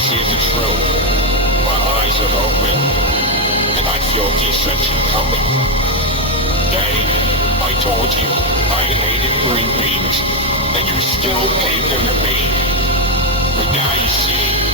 see the truth. My eyes are open, and I feel descension coming. Dave, I told you I hated green beans, and you still gave them to me. But now you see.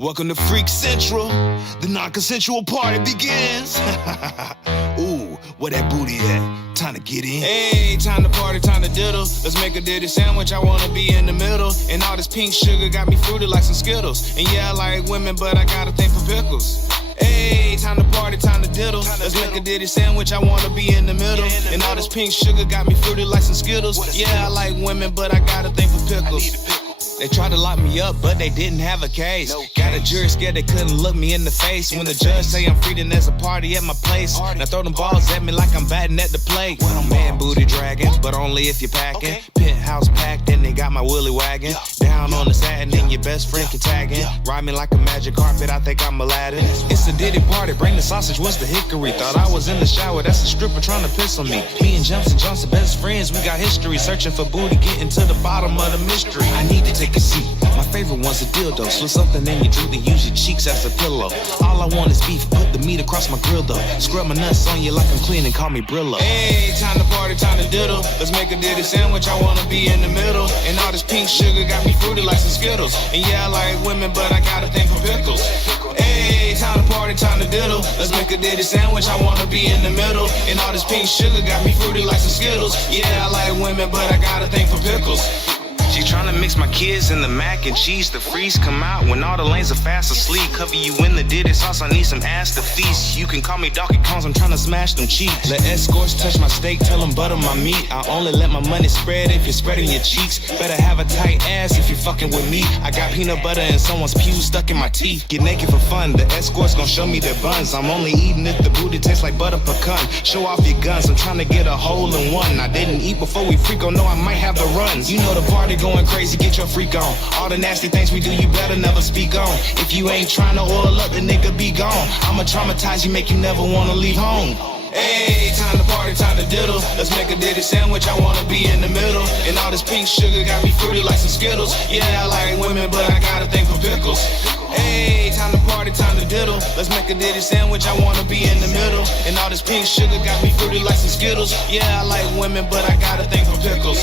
Welcome to Freak Central. The non-consensual party begins. Ooh, where that booty at? Time to get in. Hey, time to party, time to diddle. Let's make a ditty sandwich, I wanna be in the middle. And all this pink sugar got me fruity like some Skittles. And yeah, I like women, but I got a thing for pickles. Hey, time to party, time to diddle. Let's make a ditty sandwich, I wanna be in the middle. And all this pink sugar got me fruity like some Skittles. Yeah, I like women, but I got a thing for pickles. They tried to lock me up, but they didn't have a case. Got a jury scared they couldn't look me in the face. When the judge say I'm free, then there's a party at my place. Now throw them balls at me like I'm batting at the plate. Man booty dragging, but only if you're packing. Penthouse packed, and they got my willy wagging. Down on the satin, and your best friend can tag in. Ride me like a magic carpet, I think I'm Aladdin. It's a Diddy party, bring the sausage, what's the hickory? Thought I was in the shower, that's a stripper trying to piss on me. Me and Johnson best friends, we got history. Searching for booty, getting to the bottom of the mystery. I need to take a seat. My favorite one's a dildo. Slip something in your drink, then use your cheeks as a pillow. All I want is beef, put the meat across my grill though. Scrub my nuts on you like I'm clean and call me Brillo. Hey, time to party, time to diddle. Let's make a ditty sandwich, I wanna be in the middle. And all this pink sugar got me fruity like some Skittles. And yeah, I like women, but I got a thing for pickles. Hey, time to party, time to diddle. Let's make a ditty sandwich, I wanna be in the middle. And all this pink sugar got me fruity like some Skittles. Yeah, I like women, but I got a thing for pickles. She tryna mix my kids in the mac and cheese. The freeze come out when all the lanes are fast asleep. Cover you in the ditty sauce, I need some ass to feast. You can call me Donkey Kongs, I'm tryna smash them cheeks. Let escorts touch my steak, tell them butter my meat. I only let my money spread if you're spreading your cheeks. Better have a tight ass if you're fucking with me. I got peanut butter and someone's pew stuck in my teeth. Get naked for fun, the escorts gon' show me their buns. I'm only eating if the booty tastes like butter pecan. Show off your guns, I'm tryna get a hole in one. I didn't eat before we freak, oh no, I might have the runs. You know the party going crazy, get your freak on. All the nasty things we do, you better never speak on. If you ain't tryna oil up, the nigga be gone. I'ma traumatize you, make you never wanna leave home. Hey, time to party, time to diddle. Let's make a ditty sandwich, I wanna be in the middle. And all this pink sugar got me fruity like some Skittles. Yeah, I like women, but I got a thing for pickles. Hey, time to party, time to diddle. Let's make a ditty sandwich, I wanna be in the middle. And all this pink sugar got me fruity like some Skittles. Yeah, I like women, but I got a thing for pickles.